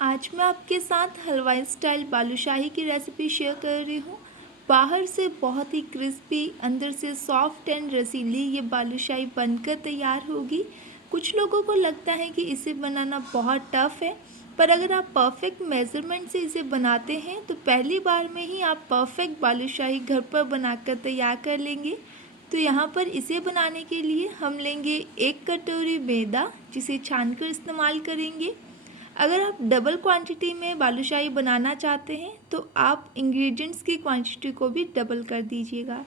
आज मैं आपके साथ हलवाई स्टाइल बालूशाही की रेसिपी शेयर कर रही हूँ। बाहर से बहुत ही क्रिस्पी, अंदर से सॉफ्ट एंड रसीली ये बालूशाही बनकर तैयार होगी। कुछ लोगों को लगता है कि इसे बनाना बहुत टफ है, पर अगर आप परफेक्ट मेज़रमेंट से इसे बनाते हैं तो पहली बार में ही आप परफेक्ट बालूशाही घर पर बनाकर तैयार कर लेंगे। तो यहाँ पर इसे बनाने के लिए हम लेंगे 1 कटोरी मैदा, जिसे छानकर इस्तेमाल करेंगे। अगर आप डबल क्वांटिटी में बालूशाही बनाना चाहते हैं तो आप इंग्रेडिएंट्स की क्वांटिटी को भी डबल कर दीजिएगा।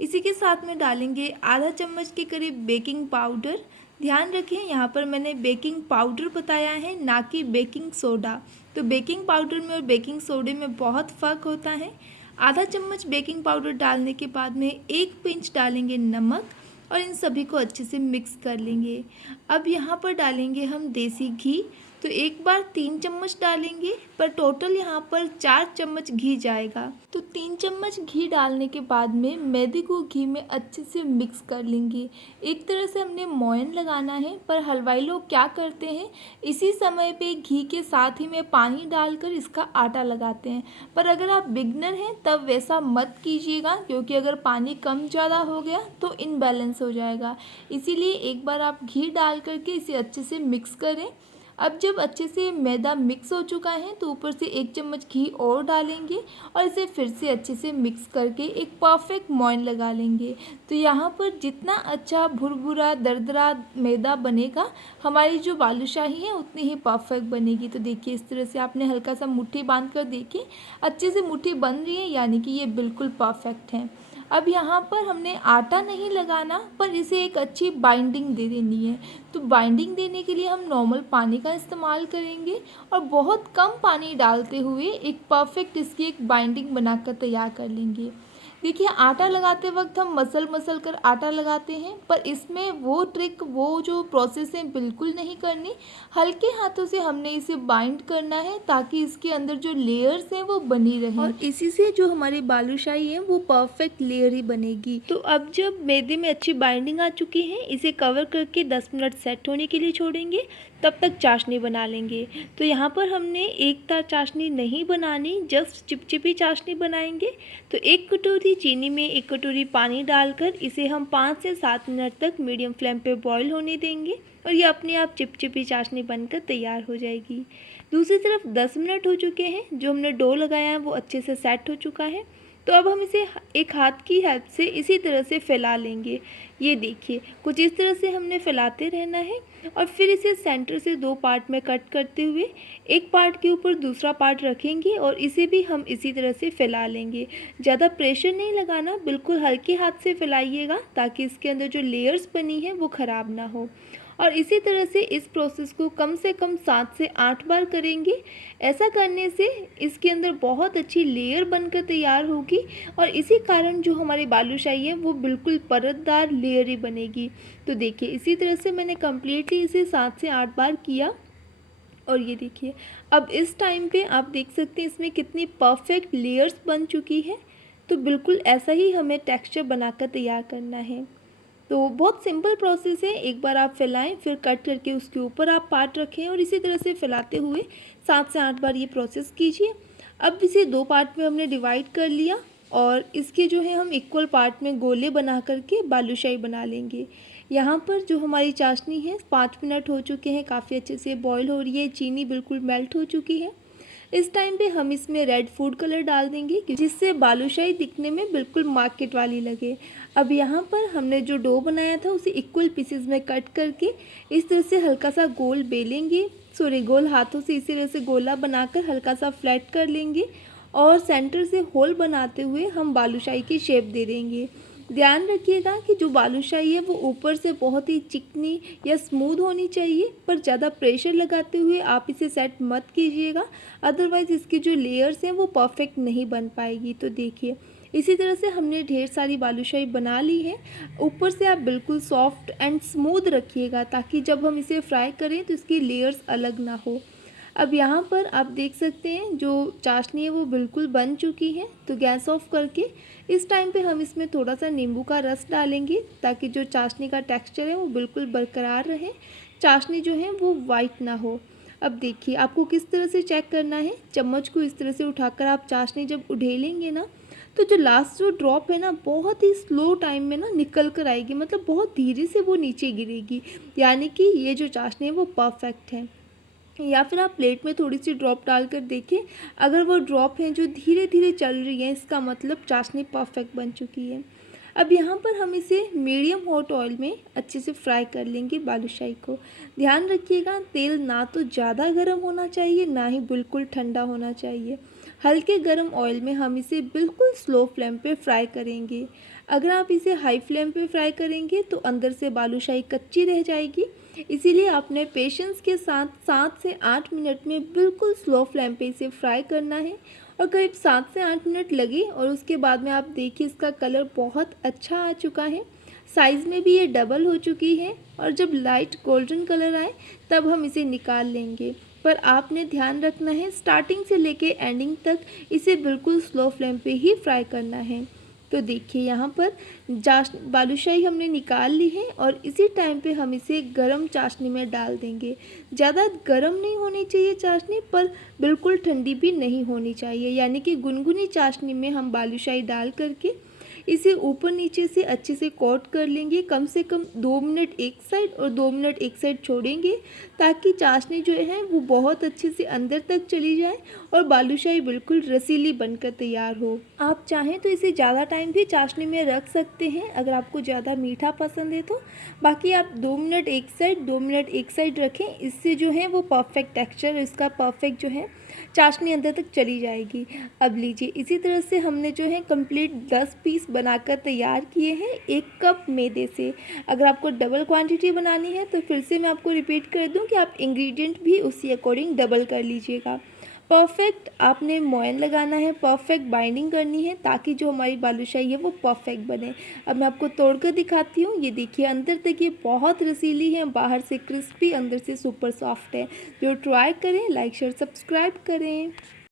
इसी के साथ में डालेंगे आधा चम्मच के करीब बेकिंग पाउडर। ध्यान रखें, यहाँ पर मैंने बेकिंग पाउडर बताया है, ना कि बेकिंग सोडा। तो बेकिंग पाउडर में और बेकिंग सोडे में बहुत फ़र्क होता है। आधा चम्मच बेकिंग पाउडर डालने के बाद में 1 पिंच डालेंगे नमक और इन सभी को अच्छे से मिक्स कर लेंगे। अब यहाँ पर डालेंगे हम देसी घी। तो एक बार 3 चम्मच डालेंगे, पर टोटल यहाँ पर 4 चम्मच घी जाएगा। तो 3 चम्मच घी डालने के बाद में मैदे को घी में अच्छे से मिक्स कर लेंगे। एक तरह से हमने मोयन लगाना है, पर हलवाई लोग क्या करते हैं, इसी समय पे घी के साथ ही में पानी डालकर इसका आटा लगाते हैं। पर अगर आप बिगनर हैं तब वैसा मत कीजिएगा, क्योंकि अगर पानी कम ज़्यादा हो गया तो इनबैलेंस हो जाएगा। इसीलिए एक बार आप घी डाल करके इसे अच्छे से मिक्स करें। अब जब अच्छे से मैदा मिक्स हो चुका है तो ऊपर से 1 चम्मच घी और डालेंगे और इसे फिर से अच्छे से मिक्स करके एक परफेक्ट मोयन लगा लेंगे। तो यहाँ पर जितना अच्छा भुरभुरा दरदरा मैदा बनेगा, हमारी जो बालूशाही है उतनी ही परफेक्ट बनेगी। तो देखिए, इस तरह से आपने हल्का सा मुट्ठी बांध कर देखिए, अच्छे से मुट्ठी बन रही है, यानी कि ये बिल्कुल परफेक्ट है। अब यहाँ पर हमने आटा नहीं लगाना, पर इसे एक अच्छी बाइंडिंग दे देनी है। तो बाइंडिंग देने के लिए हम नॉर्मल पानी का इस्तेमाल करेंगे और बहुत कम पानी डालते हुए एक परफेक्ट इसकी एक बाइंडिंग बनाकर तैयार कर लेंगे। देखिए, आटा लगाते वक्त हम मसल मसल कर आटा लगाते हैं, पर इसमें वो ट्रिक, वो जो प्रोसेस है बिल्कुल नहीं करनी। हल्के हाथों से हमने इसे बाइंड करना है ताकि इसके अंदर जो लेयर्स हैं वो बनी रहें और इसी से जो हमारी बालूशाही है वो परफेक्ट लेयर ही बनेगी। तो अब जब मैदे में अच्छी बाइंडिंग आ चुकी है, इसे कवर करके 10 मिनट सेट होने के लिए छोड़ेंगे। तब तक चाशनी बना लेंगे। तो यहाँ पर हमने एक तार चाशनी नहीं बनानी, जस्ट चिपचिपी चाशनी बनाएंगे। तो 1 कटोरी चीनी में 1 कटोरी पानी डालकर इसे हम 5 से 7 मिनट तक मीडियम फ्लेम पे बॉईल होने देंगे और ये अपने आप चिपचिपी चाशनी बनकर तैयार हो जाएगी। दूसरी तरफ 10 मिनट हो चुके हैं, जो हमने डो लगाया है वो अच्छे से सेट हो चुका है। तो अब हम इसे एक हाथ की हेल्प से इसी तरह से फैला लेंगे। ये देखिए, कुछ इस तरह से हमने फैलाते रहना है और फिर इसे सेंटर से 2 पार्ट में कट करते हुए एक पार्ट के ऊपर दूसरा पार्ट रखेंगे और इसे भी हम इसी तरह से फैला लेंगे। ज़्यादा प्रेशर नहीं लगाना, बिल्कुल हल्के हाथ से फैलाइएगा ताकि इसके अंदर जो लेयर्स बनी है वो ख़राब ना हो। और इसी तरह से इस प्रोसेस को कम से कम 7 से 8 बार करेंगे। ऐसा करने से इसके अंदर बहुत अच्छी लेयर बनकर तैयार होगी और इसी कारण जो हमारी बालूशाही है वो बिल्कुल परतदार लेयर ही बनेगी। तो देखिए, इसी तरह से मैंने कम्प्लीटली इसे 7 से 8 बार किया और ये देखिए, अब इस टाइम पे आप देख सकते हैं इसमें कितनी परफेक्ट लेयर्स बन चुकी है। तो बिल्कुल ऐसा ही हमें टेक्सचर बनाकर तैयार करना है। तो बहुत सिंपल प्रोसेस है। एक बार आप फैलाएं, फिर कट करके उसके ऊपर आप पार्ट रखें और इसी तरह से फैलाते हुए 7 से 8 बार ये प्रोसेस कीजिए। अब इसे 2 पार्ट में हमने डिवाइड कर लिया और इसके जो है हम इक्वल पार्ट में गोले बना करके बालूशाही बना लेंगे। यहाँ पर जो हमारी चाशनी है 5 मिनट हो चुके हैं, काफ़ी अच्छे से बॉईल हो रही है, चीनी बिल्कुल मेल्ट हो चुकी है। इस टाइम पे हम इसमें रेड फूड कलर डाल देंगे, जिससे बालूशाही दिखने में बिल्कुल मार्केट वाली लगे। अब यहाँ पर हमने जो डो बनाया था उसे इक्वल पीसेस में कट करके इस तरह से हल्का सा गोल बेलेंगे, गोल हाथों से इसी तरह से गोला बनाकर हल्का सा फ्लैट कर लेंगे और सेंटर से होल बनाते हुए हम बालूशाही की शेप दे देंगे। ध्यान रखिएगा कि जो बालूशाही है वो ऊपर से बहुत ही चिकनी या स्मूथ होनी चाहिए, पर ज़्यादा प्रेशर लगाते हुए आप इसे सेट मत कीजिएगा, अदरवाइज़ इसकी जो लेयर्स हैं वो परफेक्ट नहीं बन पाएगी। तो देखिए, इसी तरह से हमने ढेर सारी बालूशाही बना ली है। ऊपर से आप बिल्कुल सॉफ्ट एंड स्मूथ रखिएगा ताकि जब हम इसे फ्राई करें तो इसकी लेयर्स अलग ना हो। अब यहाँ पर आप देख सकते हैं जो चाशनी है वो बिल्कुल बन चुकी है। तो गैस ऑफ करके इस टाइम पे हम इसमें थोड़ा सा नींबू का रस डालेंगे ताकि जो चाशनी का टेक्सचर है वो बिल्कुल बरकरार रहे, चाशनी जो है वो वाइट ना हो। अब देखिए आपको किस तरह से चेक करना है, चम्मच को इस तरह से उठाकर आप चाशनी जब उधेलेंगे ना, तो जो लास्ट जो ड्रॉप है ना बहुत ही स्लो टाइम में ना निकल कर आएगी, मतलब बहुत धीरे से वो नीचे गिरेगी, यानी कि ये जो चाशनी है वो परफेक्ट है। या फिर आप प्लेट में थोड़ी सी ड्रॉप डालकर देखें, अगर वो ड्रॉप हैं जो धीरे धीरे चल रही है, इसका मतलब चाशनी परफेक्ट बन चुकी है। अब यहाँ पर हम इसे मीडियम हॉट ऑयल में अच्छे से फ्राई कर लेंगे बालूशाही को। ध्यान रखिएगा तेल ना तो ज़्यादा गर्म होना चाहिए, ना ही बिल्कुल ठंडा होना चाहिए। हल्के गर्म ऑयल में हम इसे बिल्कुल स्लो फ्लेम पे फ्राई करेंगे। अगर आप इसे हाई फ्लेम पे फ्राई करेंगे तो अंदर से बालूशाही कच्ची रह जाएगी, इसीलिए आपने पेशेंस के साथ 7 से 8 मिनट में बिल्कुल स्लो फ्लेम पे इसे फ्राई करना है। और करीब 7 से 8 मिनट लगे और उसके बाद में आप देखिए इसका कलर बहुत अच्छा आ चुका है, साइज़ में भी ये डबल हो चुकी है, और जब लाइट गोल्डन कलर आए तब हम इसे निकाल लेंगे। पर आपने ध्यान रखना है स्टार्टिंग से लेके एंडिंग तक इसे बिल्कुल स्लो फ्लेम पे ही फ्राई करना है। तो देखिए यहाँ पर बालूशाही हमने निकाल ली है और इसी टाइम पे हम इसे गरम चाशनी में डाल देंगे। ज़्यादा गरम नहीं होनी चाहिए चाशनी, पर बिल्कुल ठंडी भी नहीं होनी चाहिए, यानी कि गुनगुनी चाशनी में हम बालूशाही डाल करके इसे ऊपर नीचे से अच्छे से कोट कर लेंगे। कम से कम 2 मिनट एक साइड और 2 मिनट एक साइड छोड़ेंगे, ताकि चाशनी जो है वो बहुत अच्छे से अंदर तक चली जाए और बालूशाही बिल्कुल रसीली बनकर तैयार हो। आप चाहें तो इसे ज़्यादा टाइम भी चाशनी में रख सकते हैं अगर आपको ज़्यादा मीठा पसंद है तो। बाकी आप 2 मिनट एक साइड 2 मिनट एक साइड रखें, इससे जो है वो परफेक्ट टेक्सचर इसका परफेक्ट जो है चाशनी अंदर तक चली जाएगी। अब लीजिए इसी तरह से हमने जो है कंप्लीट 10 पीस बनाकर तैयार किए हैं 1 कप मैदे से। अगर आपको डबल क्वांटिटी बनानी है तो फिर से मैं आपको रिपीट कर दूं कि आप इंग्रेडिएंट भी उसी अकॉर्डिंग डबल कर लीजिएगा। परफेक्ट आपने मोयन लगाना है, परफेक्ट बाइंडिंग करनी है, ताकि जो हमारी बालूशाही है वो परफेक्ट बने। अब मैं आपको तोड़ कर दिखाती हूँ, ये देखिए अंदर तक ये बहुत रसीली है, बाहर से क्रिस्पी अंदर से सुपर सॉफ्ट है। जो ट्राई करें, लाइक शेयर सब्सक्राइब करें।